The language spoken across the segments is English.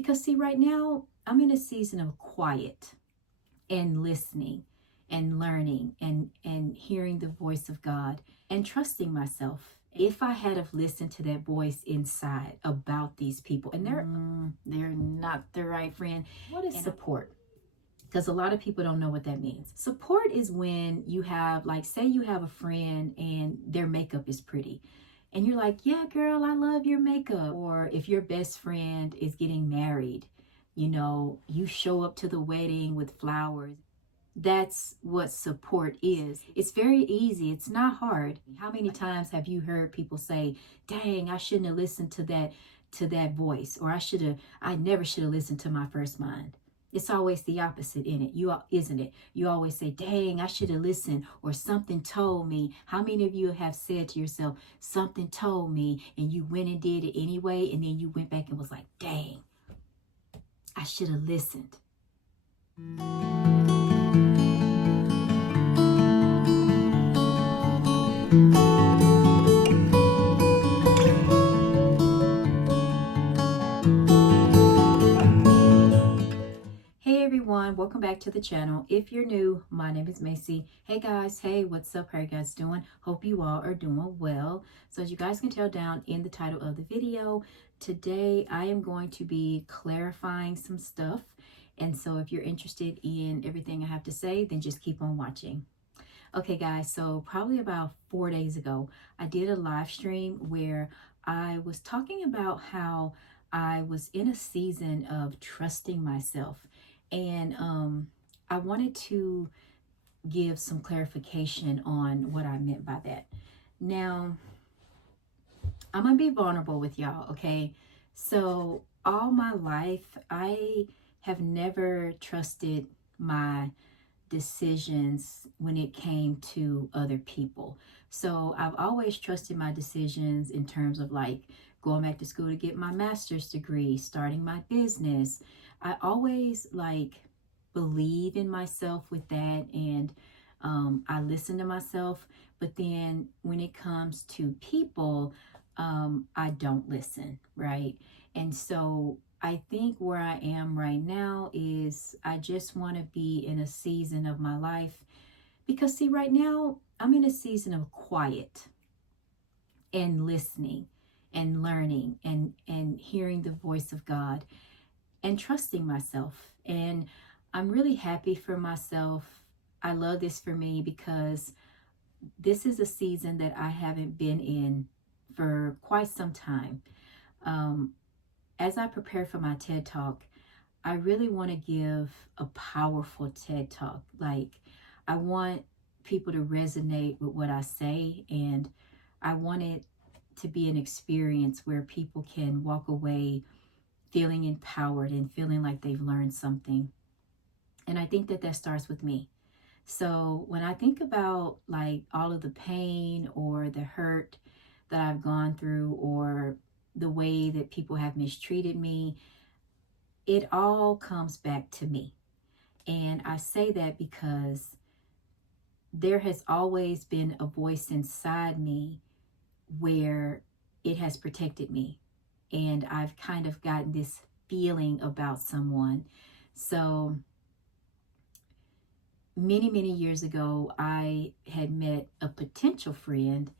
Because see, right now I'm in a season of quiet and listening and learning and hearing the voice of God and trusting myself. If I had have listened to that voice inside about these people, and they're not the right friend. What is support? Because a lot of people don't know what that means. Support is when you have, like, say you have a friend and their makeup is pretty. And you're like, yeah, girl, I love your makeup. Or if your best friend is getting married, you show up to the wedding with flowers. That's what support is. It's very easy. It's not hard. How many times have you heard people say, dang, I shouldn't have listened to that voice, or I never should have listened to my first mind. It's always the opposite in it. Isn't it? You always say, dang, I should have listened, or something told me. How many of you have said to yourself, something told me, and you went and did it anyway, and then you went back and was like, dang, I should have listened. Hey everyone, welcome back to the channel. If you're new, my name is Macy. Hey guys, hey, what's up? How are you guys doing? Hope you all are doing well. So as you guys can tell down in the title of the video, today I am going to be clarifying some stuff. And so if you're interested in everything I have to say, then just keep on watching. Okay guys, so probably about 4 days ago, I did a live stream where I was talking about how I was in a season of trusting myself. And I wanted to give some clarification on what I meant by that. Now, I'm going to be vulnerable with y'all, okay? So all my life, I have never trusted my decisions when it came to other people. So I've always trusted my decisions in terms of like going back to school to get my master's degree, starting my business. I always believe in myself with that, and I listen to myself. But then when it comes to people, I don't listen, right? And so I think where I am right now is I just want to be in a season of my life, because see, right now I'm in a season of quiet and listening and learning and hearing the voice of God and trusting myself. And I'm really happy for myself. I love this for me because this is a season that I haven't been in for quite some time. As I prepare for my TED Talk, I really want to give a powerful TED Talk. I want people to resonate with what I say, and I want it to be an experience where people can walk away feeling empowered and feeling like they've learned something. And I think that starts with me. So when I think about all of the pain or the hurt that I've gone through, or the way that people have mistreated me, it all comes back to me. And I say that because there has always been a voice inside me where it has protected me. And I've kind of gotten this feeling about someone. So many, many years ago, I had met a potential friend,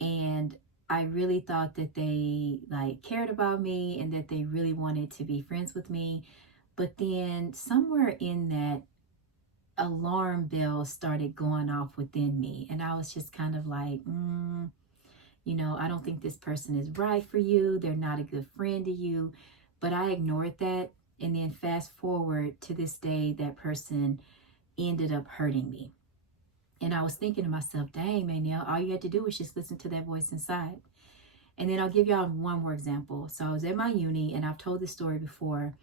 and I really thought that they cared about me and that they really wanted to be friends with me. But then somewhere in that, alarm bells started going off within me, and I was just kind of like, I don't think this person is right for you. They're not a good friend to you. But I ignored that, and then fast forward to this day, that person ended up hurting me. And I was thinking to myself, dang, Maynell, all you had to do was just listen to that voice inside. And then I'll give y'all one more example. So I was at my uni, and I've told this story before,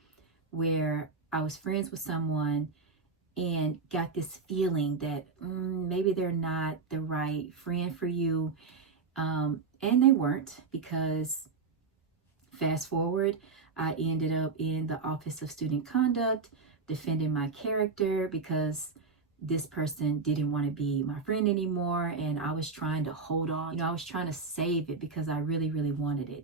where I was friends with someone and got this feeling that maybe they're not the right friend for you. And they weren't, because fast forward, I ended up in the Office of Student Conduct defending my character because this person didn't want to be my friend anymore, and I was trying to hold on. I was trying to save it because I really, really wanted it.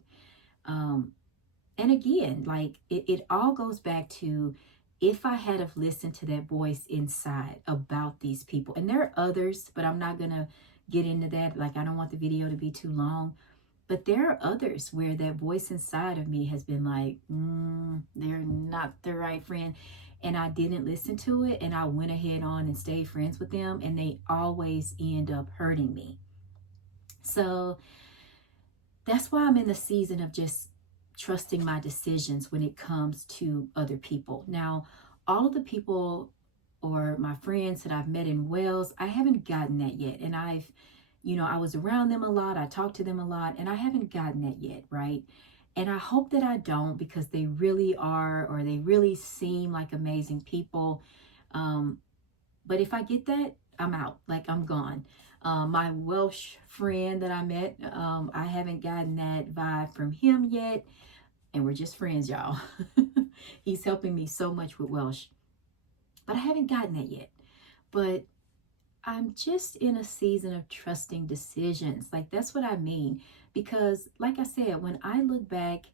And again, like it all goes back to, if I had have listened to that voice inside about these people, and there are others, but I'm not gonna get into that. Like, I don't want the video to be too long. But there are others where that voice inside of me has been like, they're not the right friend. And I didn't listen to it. And I went ahead on and stayed friends with them. And they always end up hurting me. So that's why I'm in the season of just trusting my decisions when it comes to other people. Now, all of the people or my friends that I've met in Wales, I haven't gotten that yet. And I was around them a lot, I talked to them a lot, and I haven't gotten that yet, right? And I hope that I don't, because they really are, or they really seem like amazing people. But if I get that, I'm out, like I'm gone. My Welsh friend that I met, I haven't gotten that vibe from him yet. And we're just friends, y'all. He's helping me so much with Welsh, but I haven't gotten that yet. But I'm just in a season of trusting decisions. Like, that's what I mean. Because, like I said, when I look back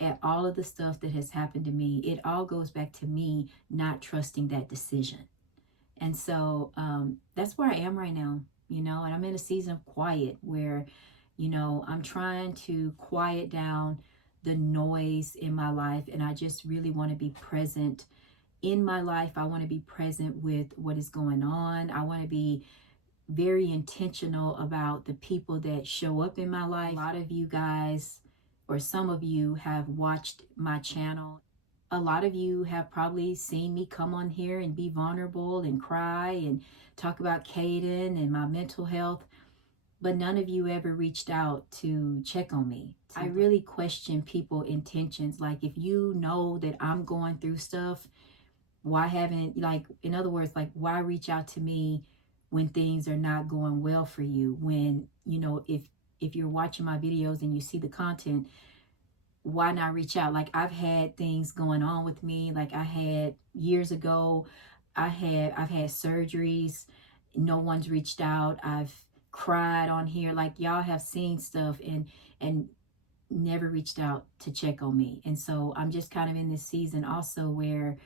at all of the stuff that has happened to me, it all goes back to me not trusting that decision. And so that's where I am right now, and I'm in a season of quiet where, I'm trying to quiet down the noise in my life. And I just really want to be present in my life. I want to be present with what is going on. I want to be very intentional about the people that show up in my life. A lot of you guys, or some of you, have watched my channel. A lot of you have probably seen me come on here and be vulnerable and cry and talk about Caden and my mental health, but none of you ever reached out to check on me. I really question people's intentions. Like, if you know that I'm going through stuff, why haven't, like, in other words, like, why reach out to me when things are not going well for you? When, if you're watching my videos and you see the content, why not reach out? Like, I've had things going on with me. Like, I had years ago, I've had surgeries. No one's reached out. I've cried on here. Like, y'all have seen stuff and never reached out to check on me. And so I'm just kind of in this season also where,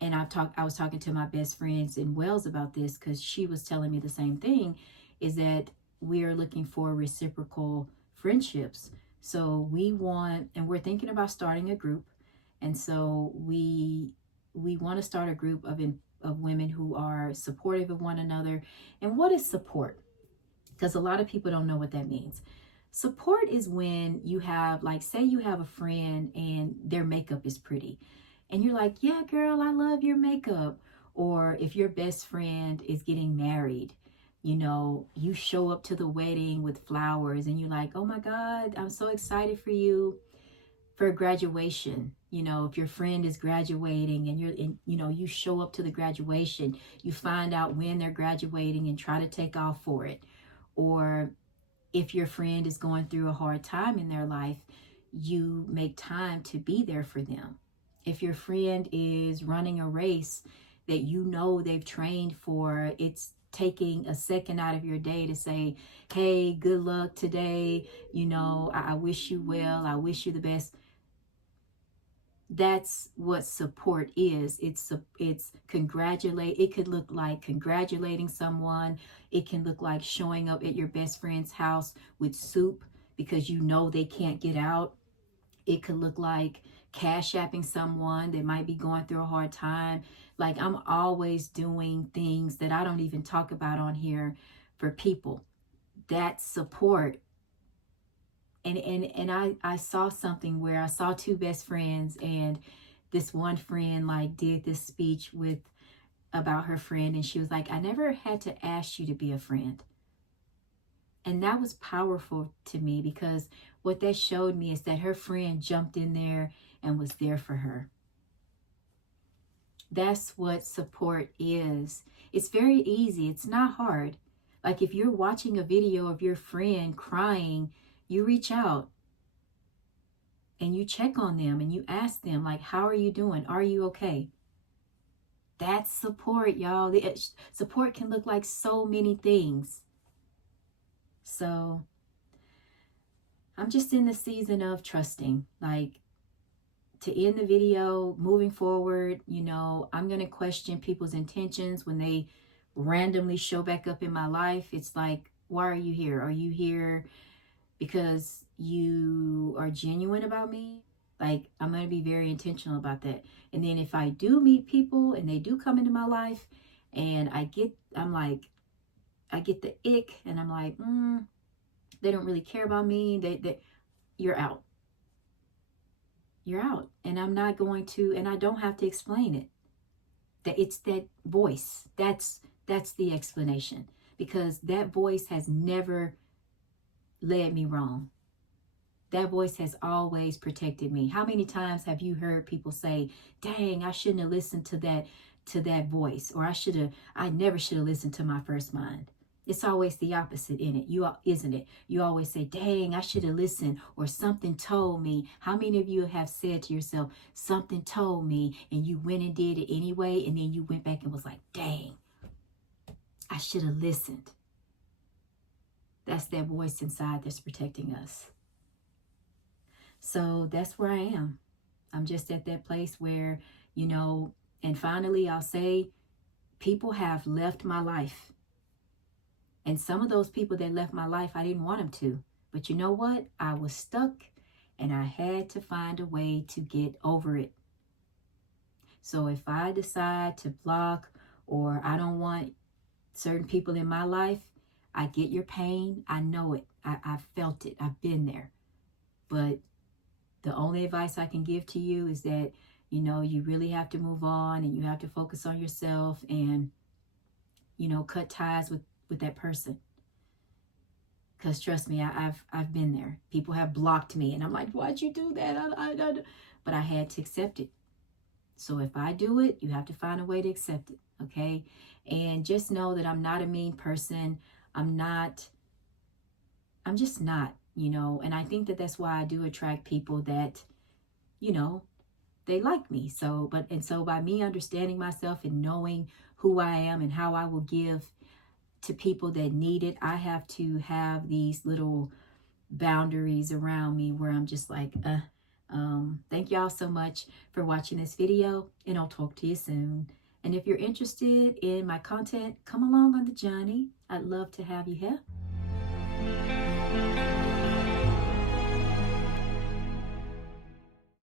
and I was talking to my best friends in Wales about this, because she was telling me the same thing, is that we are looking for reciprocal friendships. So we're thinking about starting a group. And so we want to start a group of women who are supportive of one another. And what is support? Because a lot of people don't know what that means. Support is when you have, like, say you have a friend and their makeup is pretty, and you're like, yeah, girl, I love your makeup. Or if your best friend is getting married, you show up to the wedding with flowers and you're like, oh my God, I'm so excited for you. For graduation, if your friend is graduating and you show up to the graduation, you find out when they're graduating and try to take off for it. Or if your friend is going through a hard time in their life, you make time to be there for them. If your friend is running a race that they've trained for, it's taking a second out of your day to say, hey, good luck today. I wish you well. I wish you the best. That's what support is. It's congratulate. It could look like congratulating someone. It can look like showing up at your best friend's house with soup because they can't get out. It could look like cash apping someone that might be going through a hard time. Like, I'm always doing things that I don't even talk about on here for people. That's support. And I saw something where I saw two best friends, and this one friend like did this speech about her friend, and she was like, I never had to ask you to be a friend. And that was powerful to me, because what that showed me is that her friend jumped in there and was there for her. That's what support is. It's very easy. It's not hard. Like, if you're watching a video of your friend crying, you reach out and you check on them and you ask them, like, how are you doing? Are you okay? That's support, y'all. Support can look like so many things. So I'm just in the season of trusting. Like, to end the video, moving forward, I'm going to question people's intentions when they randomly show back up in my life. It's like, why are you here? Are you here because you are genuine about me? Like, I'm going to be very intentional about that. And then if I do meet people and they do come into my life and I get the ick and I'm like, they don't really care about me. You're out. You're out. And I'm not going to, and I don't have to explain it. That it's that voice. That's the explanation, because that voice has never led me wrong. That voice has always protected me. How many times have you heard people say, dang, I shouldn't have listened to that voice, or I never should have listened to my first mind. It's always the opposite in it, isn't it? You always say, dang, I should have listened, or something told me. How many of you have said to yourself, something told me, and you went and did it anyway, and then you went back and was like, dang, I should have listened. That's that voice inside that's protecting us. So that's where I am. I'm just at that place where, and finally I'll say, people have left my life. And some of those people that left my life, I didn't want them to. But you know what? I was stuck and I had to find a way to get over it. So if I decide to block, or I don't want certain people in my life, I get your pain. I know it. I've felt it. I've been there. But the only advice I can give to you is that, you really have to move on, and you have to focus on yourself, and, cut ties with that person. Because trust me, I've been there. People have blocked me, and I'm like, why'd you do that? But I had to accept it. So if I do it, you have to find a way to accept it, okay? And just know that I'm not a mean person. I'm just not, and I think that that's why I do attract people that, they like me. So by me understanding myself and knowing who I am and how I will give to people that need it, I have to have these little boundaries around me where I'm just like, thank y'all so much for watching this video, and I'll talk to you soon. And if you're interested in my content, come along on the journey. I'd love to have you here.